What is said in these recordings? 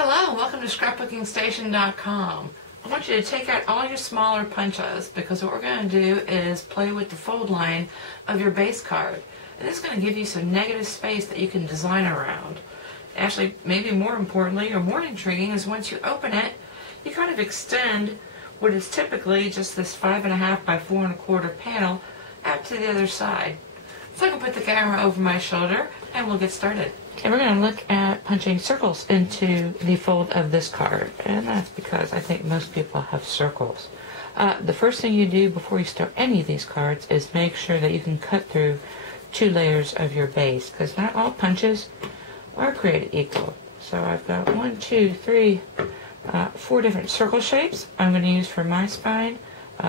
Hello, welcome to scrapbookingstation.com. I want you to take out all your smaller punches because what we're going to do is play with the fold line of your base card. And this is going to give you some negative space that you can design around. Actually, maybe more importantly or more intriguing is once you open it, you kind of extend what is typically just this 5.5 by 4 1/4 panel out to the other side. So I can put the camera over my shoulder and we'll get started. Okay, we're going to look at punching circles into the fold of this card, and that's because I think most people have circles. The first thing you do before you start any of these cards is make sure that you can cut through 2 layers of your base, because not all punches are created equal. So I've got 4 different circle shapes I'm going to use for my spine.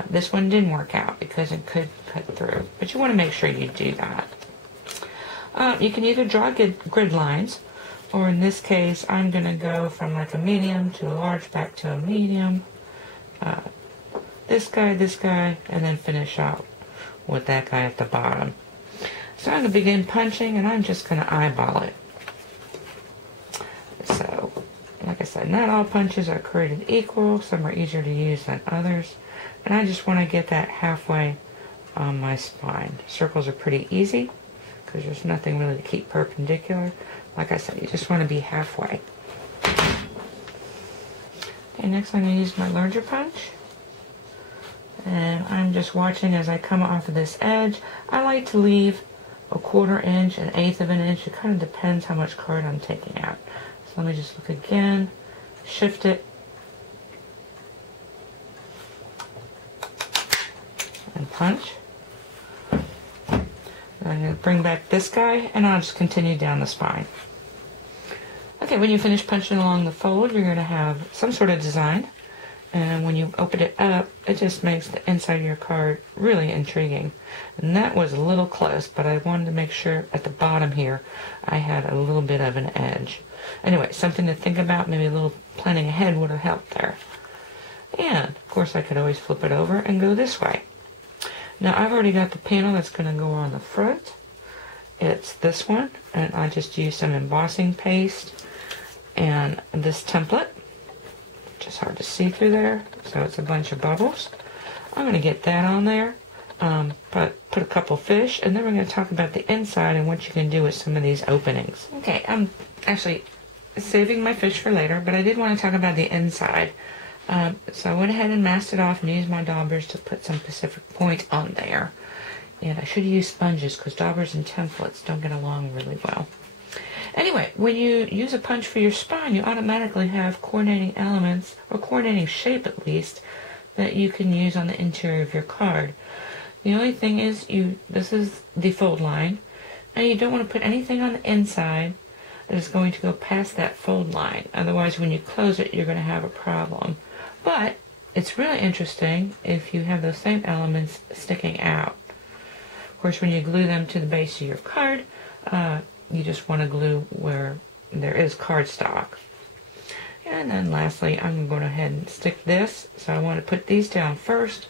This one didn't work out because it could cut through, but you want to make sure you do that. You can either draw grid lines, or in this case, I'm going to go from like a medium to a large back to a medium. This guy, and then finish out with that guy at the bottom. So I'm going to begin punching, and I'm just going to eyeball it. So, like I said, not all punches are created equal. Some are easier to use than others. And I just want to get that halfway on my spine. Circles are pretty easy, because there's nothing really to keep perpendicular. Like I said, you just want to be halfway. Okay, next I'm going to use my larger punch. And I'm just watching as I come off of this edge. I like to leave a 1/4 inch, 1/8 of an inch. It kind of depends how much card I'm taking out. So let me just look again, shift it, and punch. I'm going to bring back this guy, and I'll just continue down the spine. Okay, when you finish punching along the fold, you're going to have some sort of design. And when you open it up, it just makes the inside of your card really intriguing. And that was a little close, but I wanted to make sure at the bottom here I had a little bit of an edge. Anyway, something to think about, maybe a little planning ahead would have helped there. And, of course, I could always flip it over and go this way. Now I've already got the panel that's going to go on the front. It's this one, and I just used some embossing paste and this template, which is hard to see through there, so it's a bunch of bubbles. I'm going to get that on there, put a couple fish, and then we're going to talk about the inside and what you can do with some of these openings. Okay, I'm actually saving my fish for later, but I did want to talk about the inside. So I went ahead and masked it off and used my daubers to put some Pacific Point on there. And I should use sponges because daubers and templates don't get along really well. Anyway, when you use a punch for your spine, you automatically have coordinating elements, or coordinating shape at least, that you can use on the interior of your card. The only thing is, this is the fold line, and you don't want to put anything on the inside that is going to go past that fold line. Otherwise, when you close it, you're going to have a problem. But it's really interesting if you have those same elements sticking out. Of course, when you glue them to the base of your card, you just want to glue where there is cardstock. And then lastly, I'm going to go ahead and stick this. So I want to put these down first,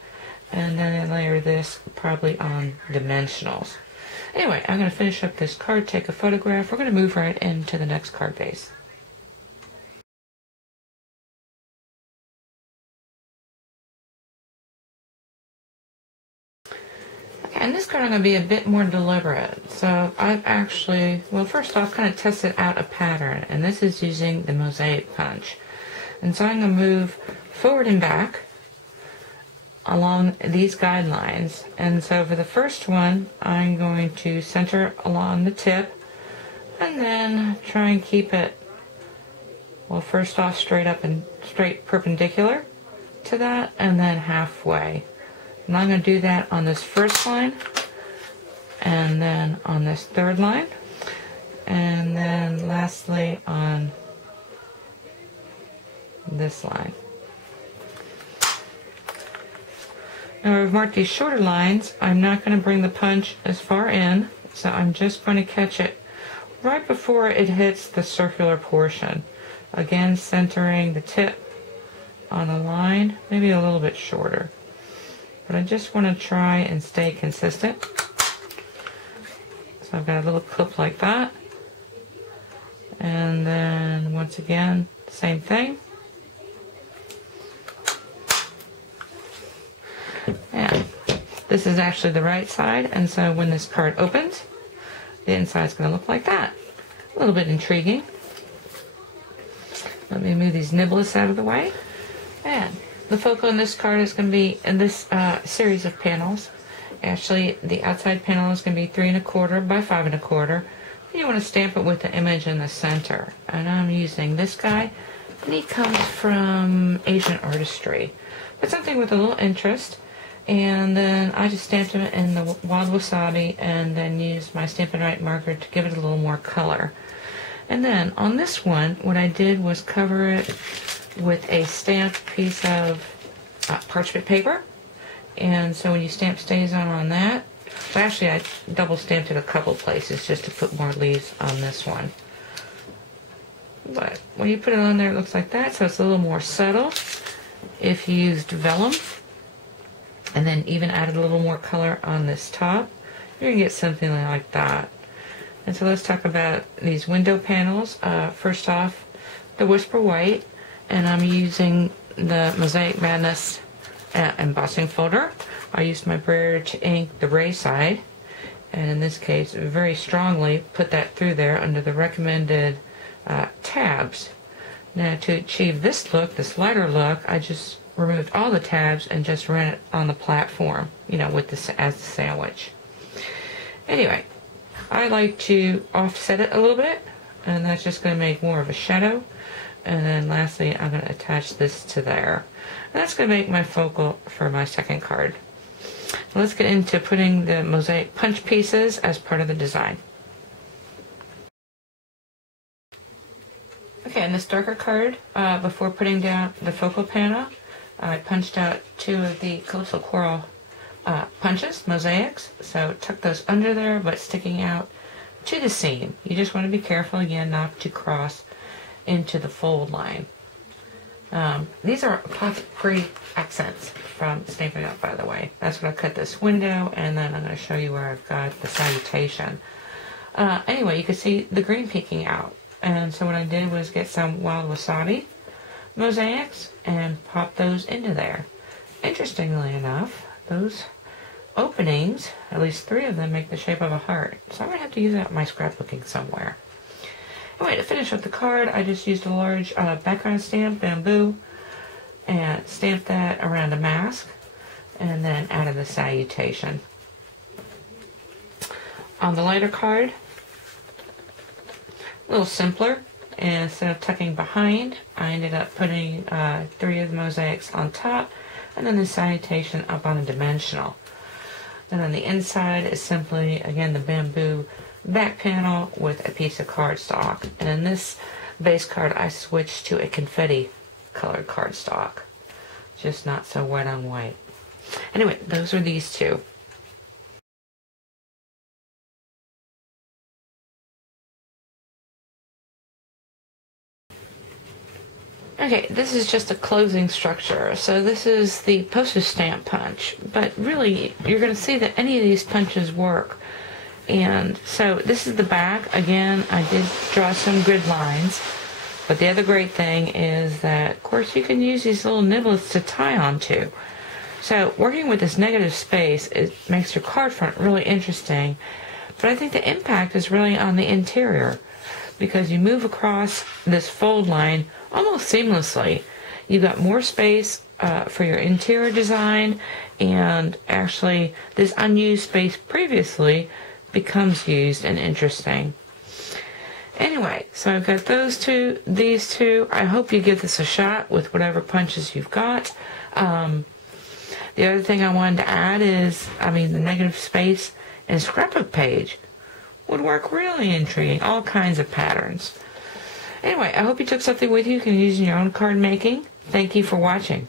and then I layer this probably on dimensionals. Anyway, I'm going to finish up this card, take a photograph. We're going to move right into the next card base. And this card I'm going to be a bit more deliberate. So I've actually, well, first off, kind of tested out a pattern, and this is using the mosaic punch. And so I'm going to move forward and back along these guidelines. And so for the first one, I'm going to center along the tip, and then try and keep it, well, first off, straight perpendicular to that, and then halfway. And I'm going to do that on this first line, and then on this third line, and then lastly on this line. Now I've marked these shorter lines. I'm not going to bring the punch as far in, so I'm just going to catch it right before it hits the circular portion. Again, centering the tip on a line, maybe a little bit shorter. But I just want to try and stay consistent. So I've got a little clip like that. And then once again, same thing. And this is actually the right side, and so when this card opens, the inside is going to look like that. A little bit intriguing. Let me move these nibblets out of the way. And the focal on this card is going to be in this series of panels. Actually, the outside panel is going to be 3 1/4 by 5 1/4. You want to stamp it with the image in the center. And I'm using this guy, and he comes from Asian Artistry. But something with a little interest. And then I just stamped him in the Wild Wasabi and then used my Stampin' Right marker to give it a little more color. And then on this one, what I did was cover it with a stamped piece of parchment paper. And so when you stamp stays on that, well, actually I double stamped it a couple places just to put more leaves on this one. But when you put it on there, it looks like that, so it's a little more subtle. If you used vellum, and then even added a little more color on this top, you're going to get something like that. And so let's talk about these window panels. First off, the Whisper White, and I'm using the Mosaic Madness embossing folder. I used my brayer to ink the ray side, and in this case, very strongly put that through there under the recommended tabs. Now to achieve this look, this lighter look, I just removed all the tabs and just ran it on the platform, you know, with this as the sandwich. Anyway, I like to offset it a little bit, and that's just going to make more of a shadow. And then lastly, I'm going to attach this to there. And that's going to make my focal for my second card. Let's get into putting the mosaic punch pieces as part of the design. Okay, in this darker card, before putting down the focal panel, I punched out 2 of the Calypso Coral punches, mosaics, so tuck those under there, but sticking out to the seam. You just want to be careful, again, not to cross into the fold line. These are pocket-free accents from Stampin' Up, by the way. That's what I cut this window, and then I'm going to show you where I've got the salutation. Anyway, you can see the green peeking out, and so what I did was get some Wild Wasabi mosaics and pop those into there. Interestingly enough, those openings, at least 3 of them, make the shape of a heart. So I'm going to have to use that in my scrapbooking somewhere. Anyway, to finish with the card, I just used a large background stamp, bamboo, and stamped that around a mask, and then added the salutation. On the lighter card, a little simpler. And instead of tucking behind, I ended up putting 3 of the mosaics on top, and then the salutation up on a dimensional. And then the inside is simply, again, the bamboo back panel with a piece of cardstock. And in this base card, I switched to a confetti colored cardstock. Just not so white on white. Anyway, those are these 2. Okay, this is just a closing structure. So this is the postage stamp punch, but really you're going to see that any of these punches work. And so this is the back. Again, I did draw some grid lines, but the other great thing is that, of course, you can use these little nibblets to tie onto. So working with this negative space, it makes your card front really interesting, but I think the impact is really on the interior, because you move across this fold line almost seamlessly. You've got more space for your interior design, and actually this unused space previously becomes used and interesting. Anyway, so I've got those 2, these 2. I hope you give this a shot with whatever punches you've got. The other thing I wanted to add is, the negative space and scrapbook page would work really intriguing, all kinds of patterns. Anyway, I hope you took something with you can use in your own card making. Thank you for watching.